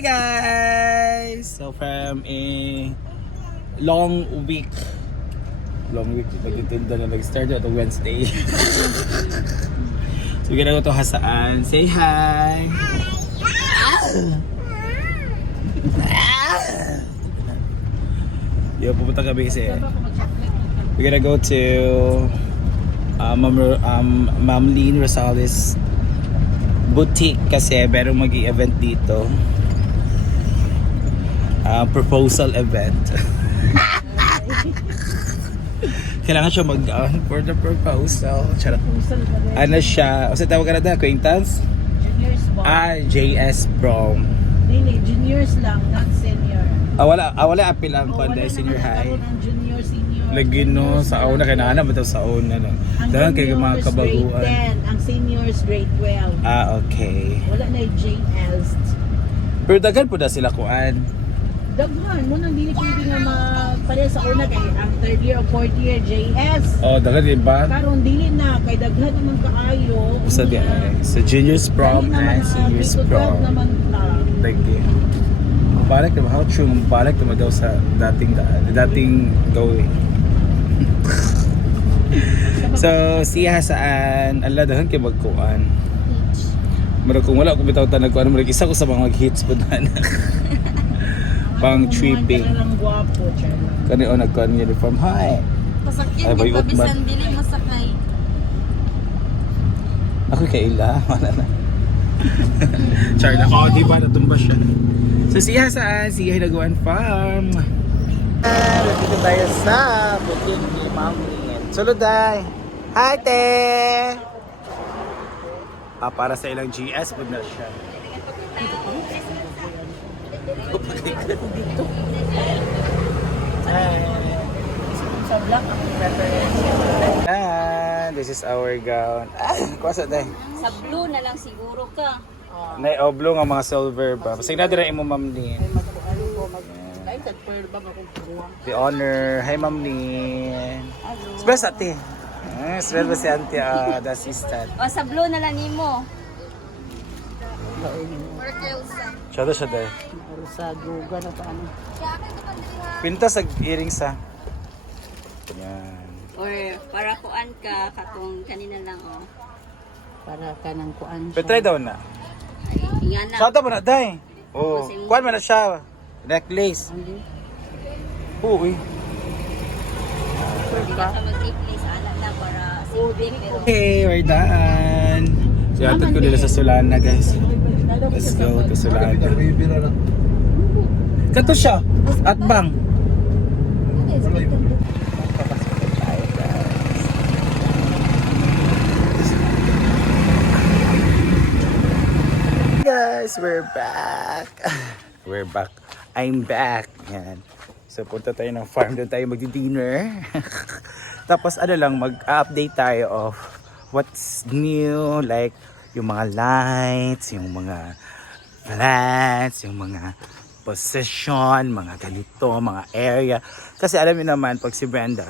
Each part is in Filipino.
Guys! So from a long week magtitinda na nag-start ito Wednesday. So gina ko to hasaan. Say hi! Yo, pupunta kami kasi we're gonna go to Ma'am Lynn Rosales boutique kasi merong mag-i-event dito. Proposal event. Kailangan siya mag-on for the proposal. Ano siya? O sa tawag ka na da? Acquaintance? Juniors ba? JS Prom. Dili, juniors lang, not senior. Wala apil ang panda senior high. Junior, senior. Lagi no, sa una kailangan mo sa una no. Dahil kay mga kabaguan. Grade 10, ang seniors grade 12. Okay. Wala na yung JLs. Pero daghan po na sila kuan. Daghan mo nang dili pwede nga pareha sa una kay ang third year o fourth year JS. Oh, daghan din ba? Karon dili na kay daghan naman kaayo. Sa di sa juniors prom and seniors prom. Naman ta. Lagi. Balik na how true balik na daw sa dating gawin. So siya saan ala dahan kay magkuan. Mura kung wala ko bitaw tanag kuan mura isa ko sa mga mag-hits pud na. Pang tripping. Kani on nagkuan uniform. Hi. Pasakyan di pa bisan dili masakay. Ako kay ila wala na. Char na oh di ba natumba siya. So siya saan? Siya Hinaguan Farm. Dito tayo sa booking ni Ma'am Lynn. Sulod day. Hi te! Para sa ilang GS po na siya. Sa black ang preference. This is our gown. Kwasa day. Sa blue na lang siguro ka. Nay oblong ang mga silver ba. Pasig na din imo Ma'am Lynn. The honor. Hi Ma'am Lynn. Spell sa ate. Spell ba si auntie the assistant. O sa blue na lang nimo. Siya siya day. Sa duga na paano. Pinta sa earrings ha. Yan. Or para kuan ka katong kanina lang oh. Para ka ng kuan Pero try daw na. Inga na. Shoutout mo na day. Oh, kuan mo na siya. Necklace. Uy. Hindi ka mag-replace ala na para simple pero Okay, we're done. So, atod ko nila sa Solana, guys. Let's go to Solana. Kato siya. At bang. Guys, we're back. We're back. I'm back. Yan. So, punta tayo ng farm. Doon tayo magdi-dinner. Tapos, ano lang, mag-update tayo of what's new. Like, yung mga lights, yung mga plants, yung mga position, mga ganito, mga area. Kasi alam niyo naman, pag si Brenda,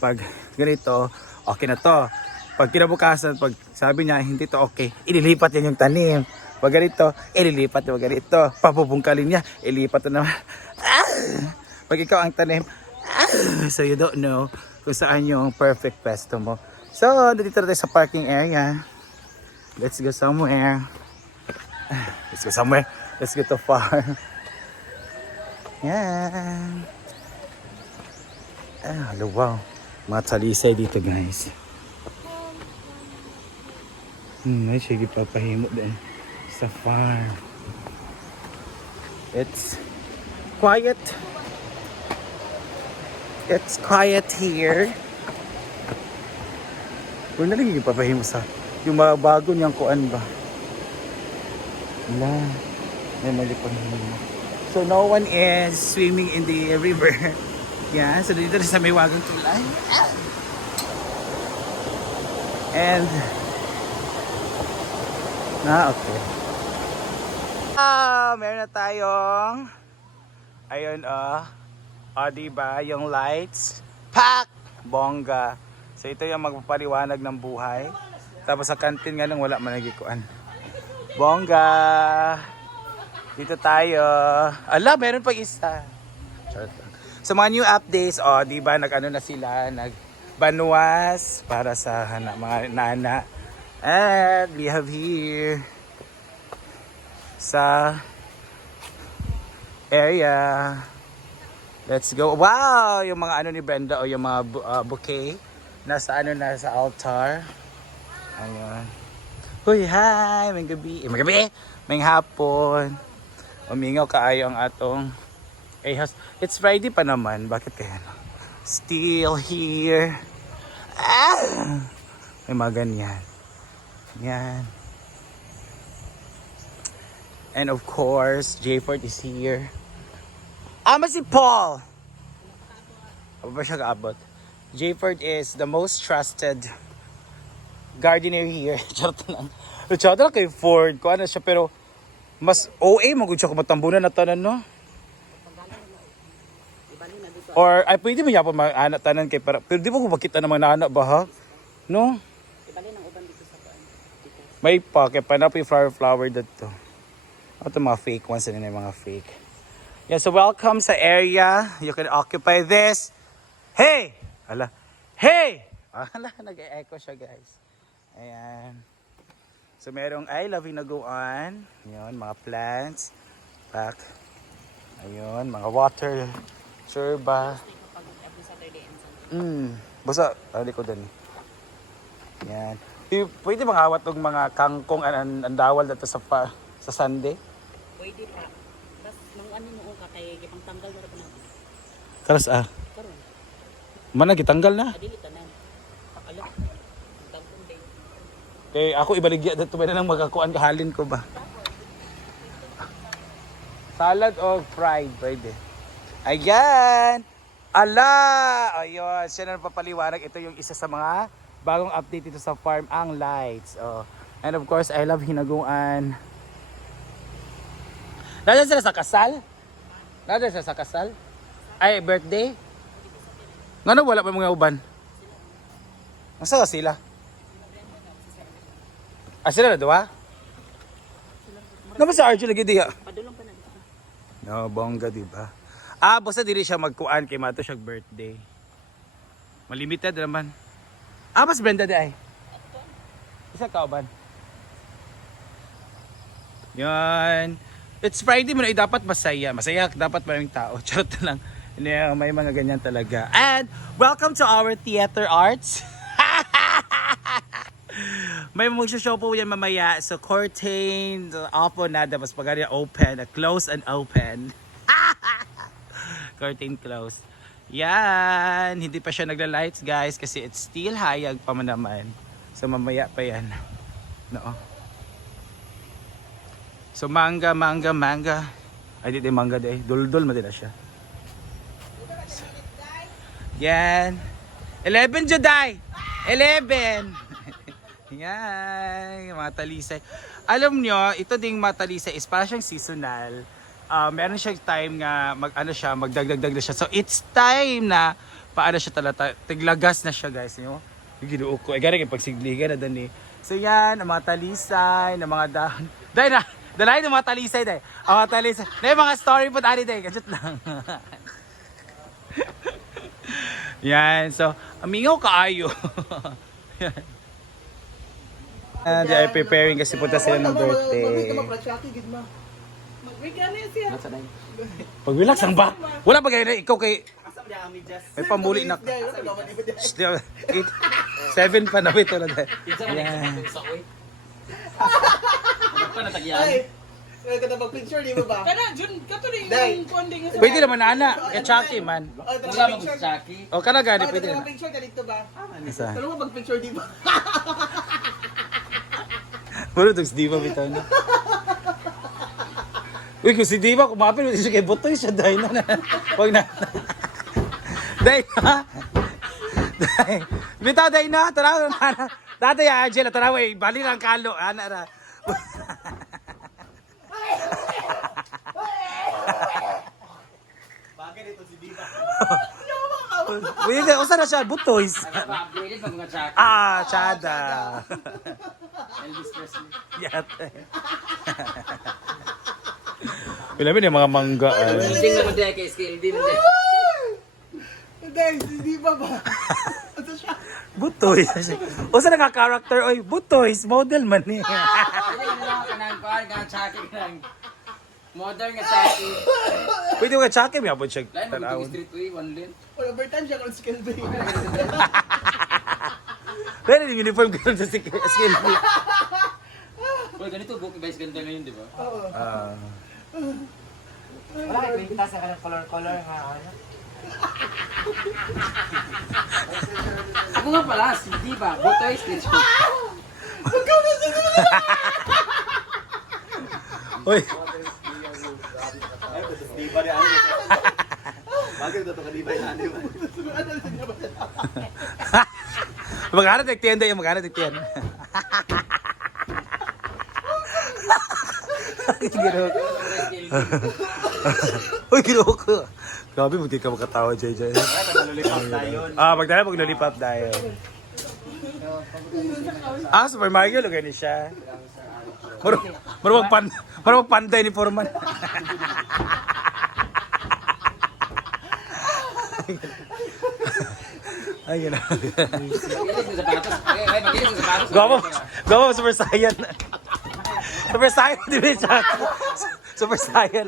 pag ganito, okay na to. Pag kinabukasan, pag sabi niya, hindi to okay, ililipat niya yung tanim. Pag ganito, ililipat niya, ganito. Papupungkalin niya, ilipat na naman. Pag ikaw ang tanim, so you don't know kung saan yung perfect pesto mo. So, dito tayo sa parking area. Let's go somewhere. Let's go somewhere. Let's go to farm. Yan. Wow. Mga talisay dito, guys. May sige papahimo din sa farm. It's quiet. It's quiet here. Kung nalagay papahimo sa yung mga bago niyang kuan ba. Wala. May malipang himo. So no one is swimming in the river. Yeah, so dito sa may wagang tulay. And okay. Meron na tayong ayun diba yung lights pak bongga. So ito yung magpapaliwanag ng buhay. Tapos sa kantin nga lang wala man nagikuan. Bongga. Dito tayo. Ala, meron pag isa. Charot lang. So mga new updates, di ba, nag-ano na sila, nagbanuas para sa mga nana. And we have here sa area. Let's go. Wow! Yung mga ano ni Brenda o yung mga bouquet nasa nasa altar. Ayun. Huy, hi! May gabi. May gabi! May hapon. Umingaw kaayo ang atong house. It's Friday pa naman. Bakit kaya no? Still here. Ah! May mga ganyan. Yan. And of course, Jayford is here. Si Paul! Ano ba siya kaabot? Jayford is the most trusted gardener here. Charot lang. Charot lang kay Ford. Kung ano siya, pero mas OA, magod siya kumatambunan na tanan, no? Or, ay, pwede mo yapon mga anak tanan kay para, pero di mo kung makita ng mga anak ba, ha? No? May pa, kaya panap yung flower dito. Ito mga fake ones, yun yung mga fake. Yeah, so welcome sa area. You can occupy this. Hey! Hala. Hey! Hala, nag-e-echo siya, guys. Ayan. So merong I love hinaguan. Ayun, mga plants. Back. Ayun, mga water. Surba. Basta, ko din. Yan. Pwede mga awat ng mga kangkong ang dawal dito sa Sunday? Pwede pa. Tapos, nung ano noong kakay, ipang tanggal na rin natin. Karas Karon. Mana gitanggal na? Adili tanan. Pakalok. Tangkong day. Kay ako ibaligya dito ba na lang magkakuan kahalin ko ba? Salad o fried pwede. Ayan! Ala! Ayun, siya na papaliwanag. Ito yung isa sa mga bagong update dito sa farm, ang lights. Oh. And of course, I love hinaguan. Nandun sila sa kasal? Nandun sila sa kasal? Ay, birthday? Nga wala pa mga uban? Nasa sila? Sila na doon? Naman sa Arjun lagi diya? Padulong pa na dito. No, bongga, diba? Basta dili siya magkuan kay mato siya birthday. Malimited naman. Mas Brenda di ay. Isa ka uban. Yan. It's Friday mo na dapat masaya. Masaya dapat maraming tao. Charot lang. May mga ganyan talaga. And welcome to our theater arts. May magsho-show po yan mamaya. So curtain, open na. Tapos pag open, close and open. Curtain closed. Yan. Hindi pa siya nagla-lights guys. Kasi it's still hayag pa man naman. So mamaya pa yan. No. So manga. Ay di manga di. Dul-dul mo din na siya. So, yan. 11 Juday. 11. Yan. Mga talisay. Alam nyo, ito ding mga talisay is para siyang seasonal. Meron siyang time nga magdagdag na siya. So it's time na paano siya talata. Tiglagas na siya guys. Yung ginuo ko. Ay gano'n yung pagsigligan na doon eh. So yan, ang mga talisay, na mga dahon. Dahil na. Dalayan ng mga talisay dahil. Ang mga talisay. Na yung mga story po dahil dahil. Ganyan lang. Yan. So, amingaw kaayo. Yan. They are preparing kasi punta sila ng birthday. Pag-relax ang ba? Wala ba kayo ikaw kay... May pambuli na... 7 pa na ito na dahil. Yan. Ay, kada mag-picture, di ba ba? Kana, Jun, katuloy yung konding. Pwede naman ana, kay Chucky man. Wala mag Chucky. O kana gani pwede na. Picture ka dito ba? Isa. Pero mag-picture, di ba? Puro tugs diva bitaw na. Uy, kung si Diva kumapit, hindi siya kay Butoy siya dahil na. Huwag na. Dahil na. Bitaw dahil na. Taraw na. Dati ya Angela, taraw eh. Bali lang kalo. Ana ra. Bakit ito si Diva? Uy, usa na siya, Butoys. Chada. Elvis Presley. Yate. Pinamin yung mga mangga. Hindi naman dahil kay scale din. Hindi, hindi ba ba? Ito siya. Butoy. O sa naka-character, oy, Butoy, model man niya. Modern nga Chucky. Pwede mo ka tsake, may abot siya. Lain mo Tanawon. itong street way, one lane. Well, overtime siya kung skill ba yun. Pwede yung uniform ganun sa skill free. Well, ganito, buki vice ganda ngayon, di ba? Wala kayo kwenta sa kanang color-color nga ano. Ako nga pala, di ba? Butoy, stage ko. Oy, magkano tigtiyan daw yung magkano tigtiyan. Gino. Uy, gino ko. Grabe, hindi ka makatawa, JJ. Maglulipap tayo. Super Mario, lagay ni siya. Marumag panday ni Foreman. Ay, yun na. Magilis ng sapatos. Magilis ng sapatos. Gawa mo, Super Saiyan. Super Saiyan, di ba siya? Super Saiyan.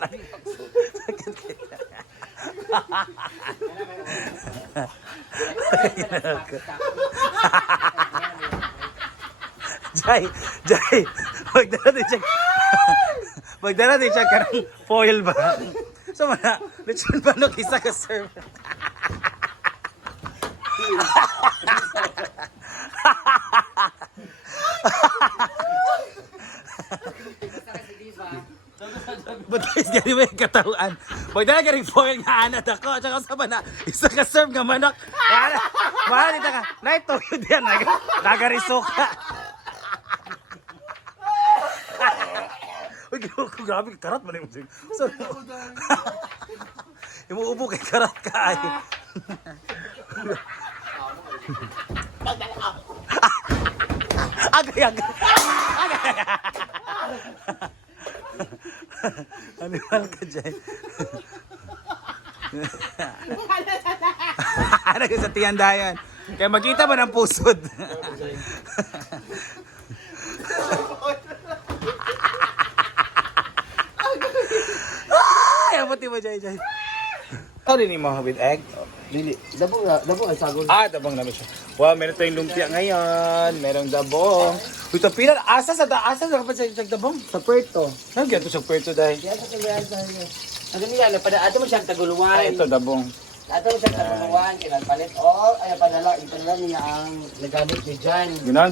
Jai, magdala din siya karang foil ba? So, lechon manok, isa ka serve. But guys, gani mo yung katauan. Magdala ka rin foil nga anad ako. At saka sa na, isa ka serve nga manok. Mahal dito ka. Naito yun yan. Nagariso ka. Uy, grabe, karat man yung musik. Yung uupo kay karat ka ay. Agay. Animal ka dyan. Ano ka sa tiyandayan? Kaya magkita mo ng pusod. Ay, abuti mo, Jai. Ano din mo with egg? Dili, dabong ay sagol. Dabong namin siya. Wow, meron tayong lumpia ngayon. Merong dabong. Ito, pilan, asa sa kapag sa dabong? Sa Puerto. Nagyan to sa Puerto dahil. Diyan sa kagayan sa inyo. Ano nila, ato mo siyang taguluan. Ito, dabong. Ato mo siyang taguluan, kinalpalit. O, ay ipadala niya ang nagamit ni John. Ginahan,